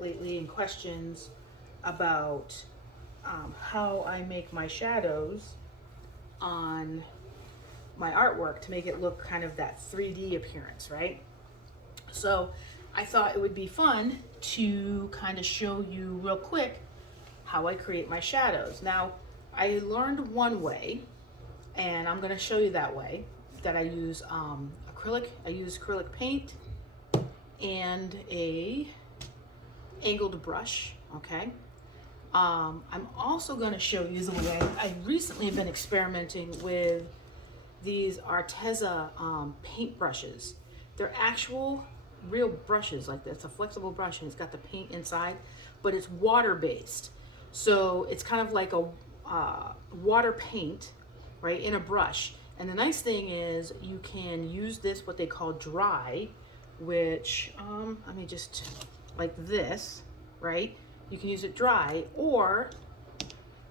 lately and questions about how I make my shadows on my artwork to make it look kind of that 3D appearance, right? So I thought it would be fun to kind of show you real quick how I create my shadows. Now, I learned one way, and I'm going to show you that way, that I use acrylic. I use acrylic paint and a angled brush, okay? I'm also going to show you the way I recently have been experimenting with these Arteza paint brushes. They're actual real brushes, like it's a flexible brush and it's got the paint inside, but it's water based. So it's kind of like a water paint, right, in a brush. And the nice thing is you can use this, what they call dry, which, I mean, just like this, right? You can use it dry, or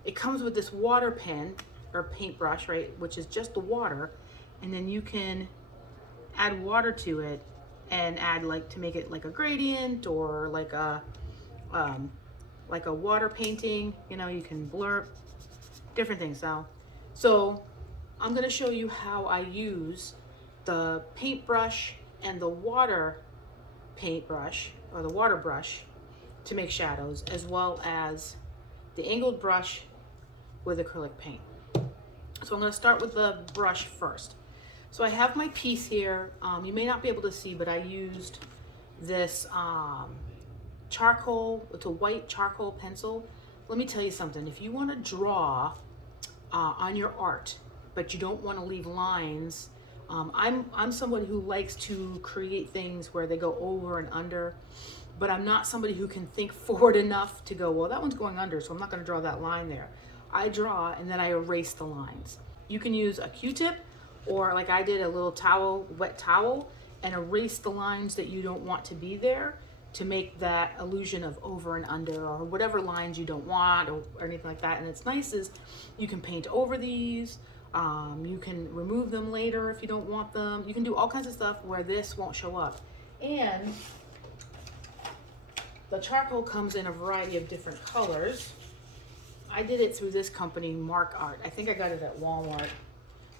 it comes with this water pen or paintbrush, right, which is just the water, and then you can add water to it and add like to make it like a gradient or like a water painting. You know, you can blur different things now. So I'm going to show you how I use the paintbrush and the water paintbrush or the water brush to make shadows, as well as the angled brush with acrylic paint. So I'm going to start with the brush first. So I have my piece here. You may not be able to see, but I used this charcoal. It's a white charcoal pencil. Let me tell you something. If you want to draw on your art, but you don't want to leave lines, I'm somebody who likes to create things where they go over and under, but I'm not somebody who can think forward enough to go, well, that one's going under, so I'm not going to draw that line there. I draw and then I erase the lines. You can use a Q-tip, or like I did, a little towel, wet towel, and erase the lines that you don't want to be there to make that illusion of over and under, or whatever lines you don't want, or anything like that. And it's nice is you can paint over these. You can remove them later if you don't want them. You can do all kinds of stuff where this won't show up. And the charcoal comes in a variety of different colors. I did it through this company, Mark Art. I think I got it at Walmart.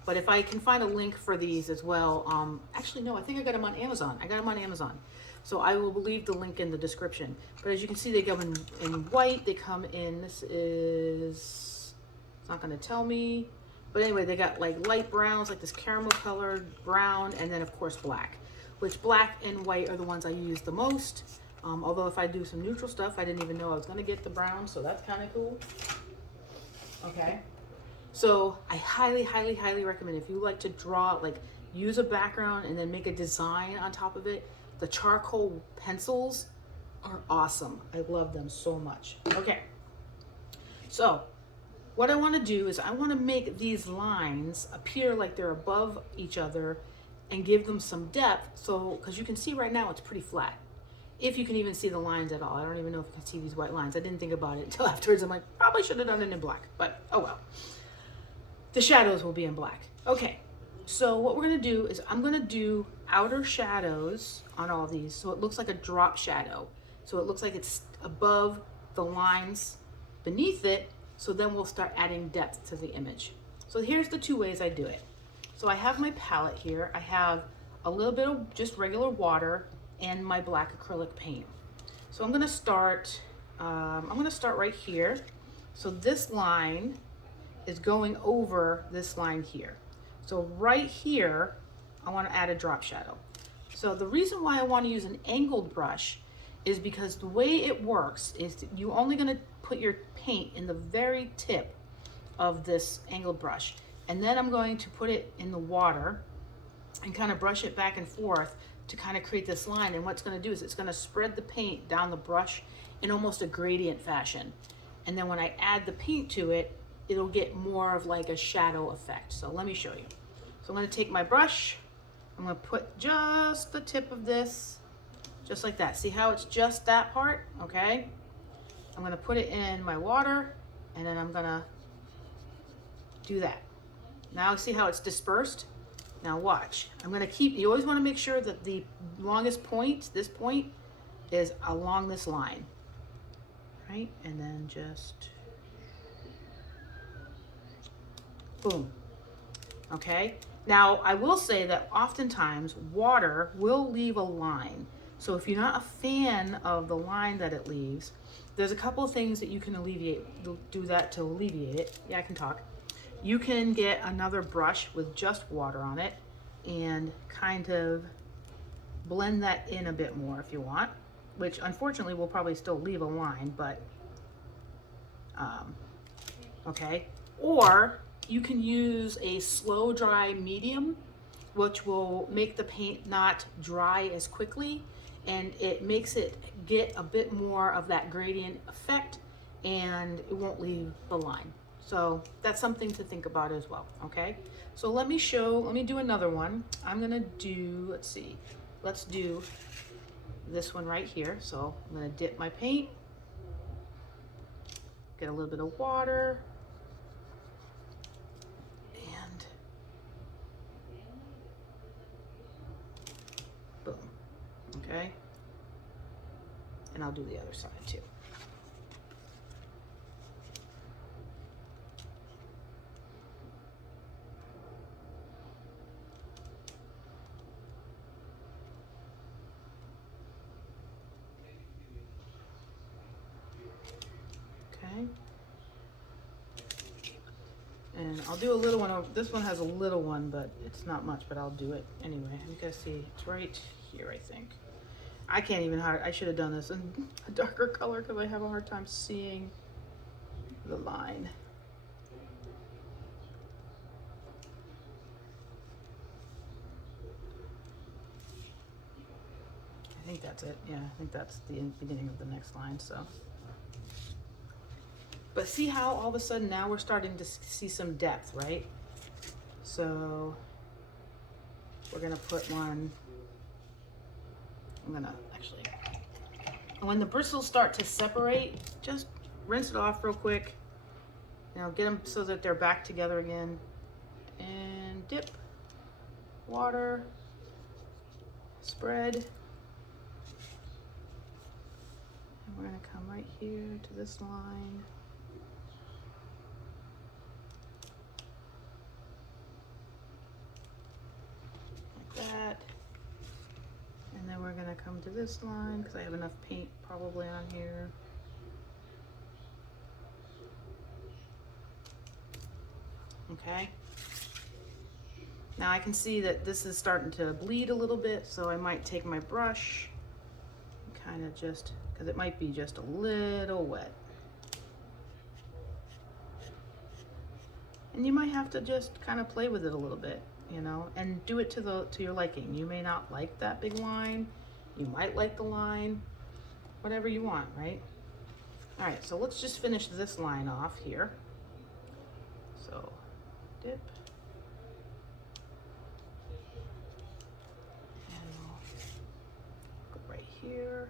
But if I can find a link for these as well, actually no, I think I got them on Amazon. I got them on Amazon. So I will leave the link in the description. But as you can see, they come in white. They come in, this is, it's not gonna tell me. But anyway, they got like light browns, like this caramel colored brown, and then of course black. Which black and white are the ones I use the most. Although if I do some neutral stuff, I didn't even know I was gonna get the brown, so that's kind of cool. Okay, so I highly, highly, highly recommend, if you like to draw, like use a background and then make a design on top of it, the charcoal pencils are awesome. I love them so much. Okay, so what I want to do is I want to make these lines appear like they're above each other and give them some depth. So, because you can see right now it's pretty flat. If you can even see the lines at all. I don't even know if you can see these white lines. I didn't think about it until afterwards. I'm like, probably should have done it in black, but oh well. The shadows will be in black. Okay, so what we're gonna do is I'm gonna do outer shadows on all these, so it looks like a drop shadow. So it looks like it's above the lines beneath it, so then we'll start adding depth to the image. So here's the two ways I do it. So I have my palette here. I have a little bit of just regular water and my black acrylic paint. So I'm gonna start right here. So this line is going over this line here. So right here, I want to add a drop shadow. So the reason why I want to use an angled brush is because the way it works is you're only going to put your paint in the very tip of this angled brush. And then I'm going to put it in the water and kind of brush it back and forth to kind of create this line. And what's going to do is it's going to spread the paint down the brush in almost a gradient fashion. And then when I add the paint to it, it'll get more of like a shadow effect. So let me show you. So I'm going to take my brush. I'm going to put just the tip of this, just like that. See how it's just that part? Okay. I'm going to put it in my water, and then I'm going to do that. Now see how it's dispersed? Now watch. I'm going to keep, you always want to make sure that the longest point, this point, is along this line. right? And then just boom. Okay, now I will say that oftentimes water will leave a line. So if you're not a fan of the line that it leaves, there's a couple of things that you can do that to alleviate it. Yeah, I can talk. You can get another brush with just water on it and kind of blend that in a bit more if you want, which unfortunately will probably still leave a line, but okay. Or you can use a slow dry medium, which will make the paint not dry as quickly, and it makes it get a bit more of that gradient effect, and it won't leave the line. So that's something to think about as well, okay? So let me do another one. I'm gonna do, let's do this one right here. So I'm gonna dip my paint, get a little bit of water, and boom, okay? And I'll do the other side too. Okay. And I'll do a little one. This one has a little one, but it's not much, but I'll do it anyway. You guys see, it's right here, I think. I can't even I should have done this in a darker color because I have a hard time seeing the line. I think that's it. Yeah, I think that's the beginning of the next line, so. But see how all of a sudden now we're starting to see some depth, right? So we're gonna put one, I'm gonna actually, when the bristles start to separate, just rinse it off real quick. You know, get them so that they're back together again. And dip, water, spread. And we're gonna come right here to this line. Like that. And then we're gonna come to this line because I have enough paint probably on here. Okay. Now I can see that this is starting to bleed a little bit, so I might take my brush and kind of just, because it might be just a little wet. And you might have to just kind of play with it a little bit, you know, and do it to your liking. You may not like that big line. You might like the line, whatever you want, right? All right, so let's just finish this line off here. So dip. And we'll go right here.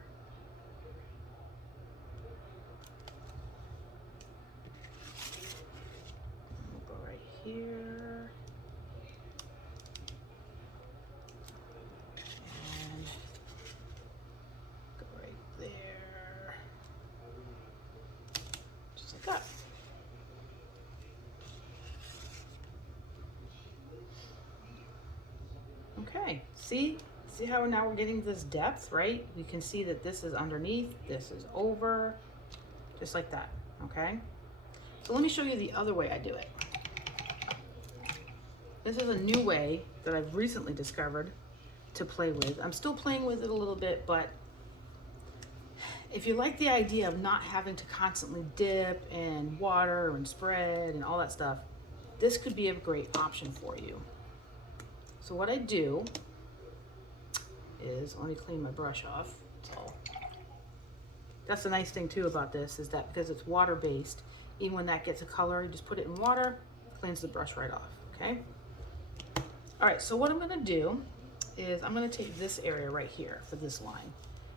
And we'll go right here. And go right there. Just like that. Okay, see how now we're getting this depth, right? You can see that this is underneath, this is over, just like that, okay? So let me show you the other way I do it. This is a new way that I've recently discovered to play with. I'm still playing with it a little bit, but if you like the idea of not having to constantly dip and water and spread and all that stuff, this could be a great option for you. So what I do is, let me clean my brush off. So that's the nice thing too about this, is that because it's water based, even when that gets a color, you just put it in water, cleans the brush right off, okay? All right, so what I'm gonna do is I'm gonna take this area right here for this line,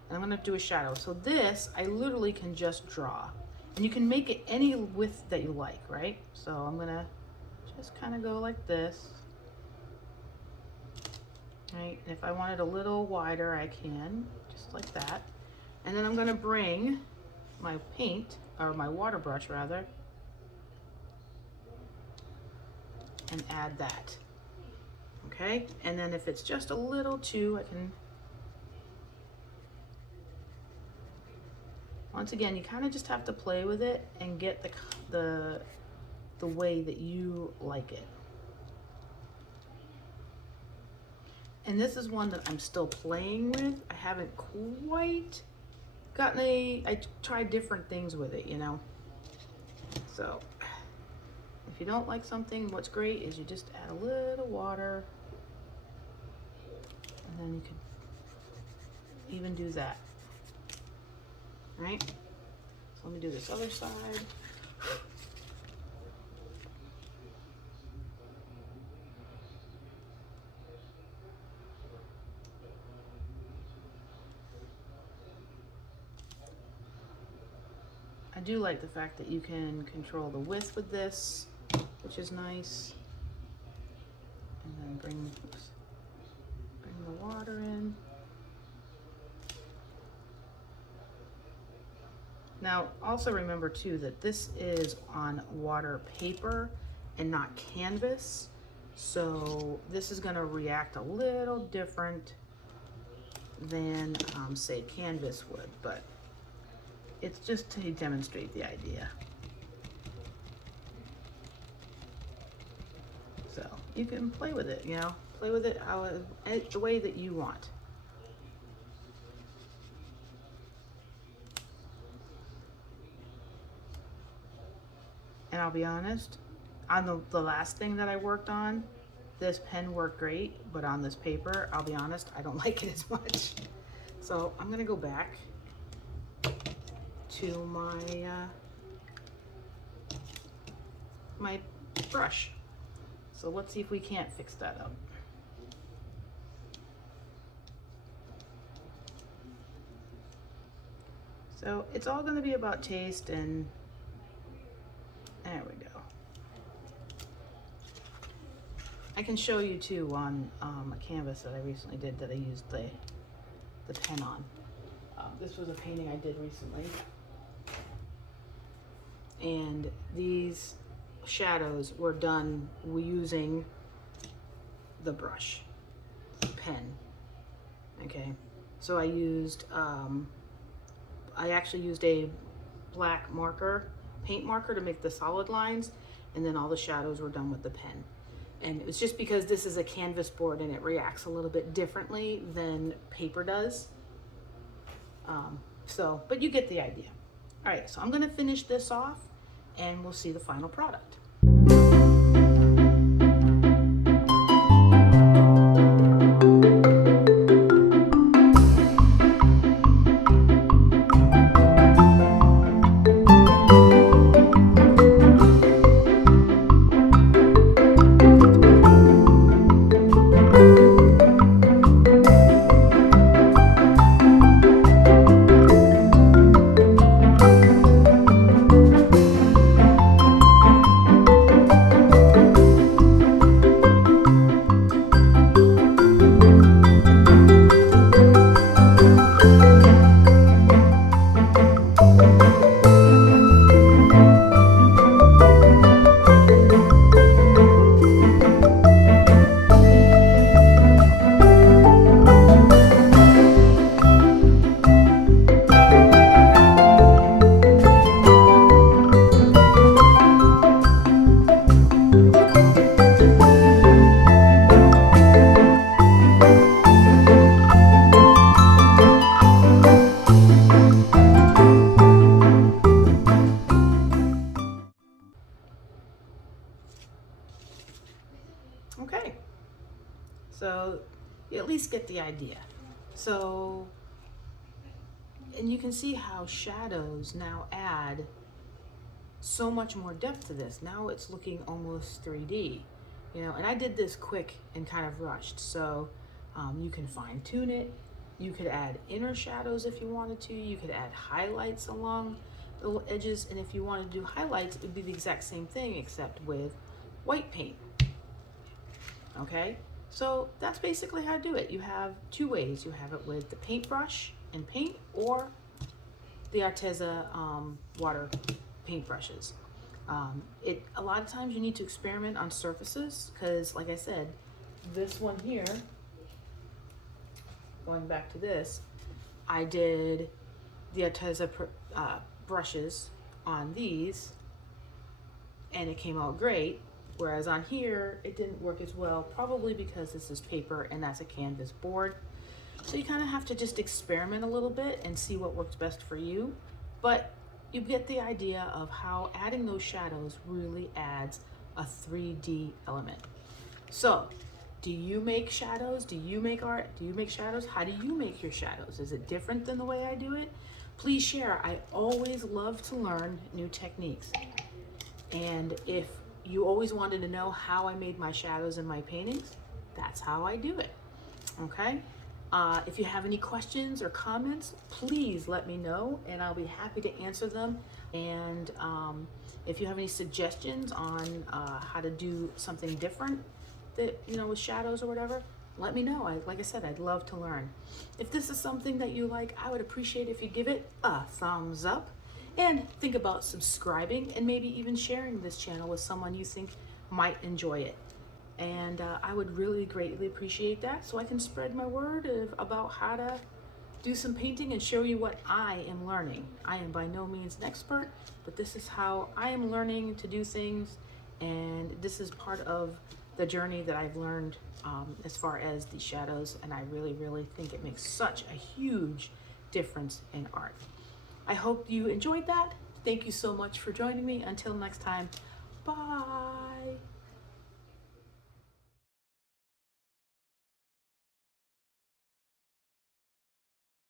and I'm gonna do a shadow. So this, I literally can just draw, and you can make it any width that you like, right? So I'm gonna just kind of go like this. Right, and if I want it a little wider, I can, just like that. And then I'm gonna bring my paint, or my water brush rather, and add that. Okay, and then if it's just a little too, I can, once again, you kind of just have to play with it and get the way that you like it. And this is one that I'm still playing with. I haven't quite gotten I tried different things with it, you know. So if you don't like something, what's great is you just add a little water, and then you can even do that. All right, so let me do this other side. I do like the fact that you can control the width with this, which is nice. And then bring the water in. Now, also remember too that this is on water paper and not canvas. So this is gonna react a little different than say canvas would, but it's just to demonstrate the idea. So you can play with it, you know, play with it the way that you want. And I'll be honest, on the last thing that I worked on, this pen worked great, but on this paper, I'll be honest, I don't like it as much. So I'm gonna go back to my brush. So let's see if we can't fix that up. So it's all going to be about taste, and there we go. I can show you too on a canvas that I recently did that I used the pen on. This was a painting I did recently. And these shadows were done using the brush, pen. Okay, so I used, I actually used a black marker, paint marker, to make the solid lines, and then all the shadows were done with the pen. And it was just because this is a canvas board and it reacts a little bit differently than paper does. But you get the idea. All right, so I'm gonna finish this off and we'll see the final product. Okay, so you at least get the idea. So, and you can see how shadows now add so much more depth to this. Now it's looking almost 3D, you know, and I did this quick and kind of rushed. So you can fine tune it. You could add inner shadows if you wanted to. You could add highlights along the edges. And if you want to do highlights, it would be the exact same thing except with white paint. Okay, so that's basically how to do it. You have two ways. You have it with the paintbrush and paint, or the Arteza water paintbrushes. A lot of times you need to experiment on surfaces because, like I said, this one here, going back to this, I did the Arteza brushes on these and it came out great, whereas on here it didn't work as well, probably because this is paper and that's a canvas board. So you kind of have to just experiment a little bit and see what works best for you. But you get the idea of how adding those shadows really adds a 3D element. So, do you make shadows? Do you make art? Do you make shadows? How do you make your shadows? Is it different than the way I do it? Please share. I always love to learn new techniques. And if you always wanted to know how I made my shadows in my paintings, that's how I do it. Okay? If you have any questions or comments, please let me know and I'll be happy to answer them. And if you have any suggestions on how to do something different that, with shadows or whatever, let me know. Like I said, I'd love to learn. If this is something that you like, I would appreciate if you give it a thumbs up and think about subscribing and maybe even sharing this channel with someone you think might enjoy it. And I would really greatly appreciate that so I can spread my word about how to do some painting and show you what I am learning. I am by no means an expert, but this is how I am learning to do things, and this is part of the journey that I've learned as far as the shadows, and I really, really think it makes such a huge difference in art. I hope you enjoyed that. Thank you so much for joining me. Until next time, bye.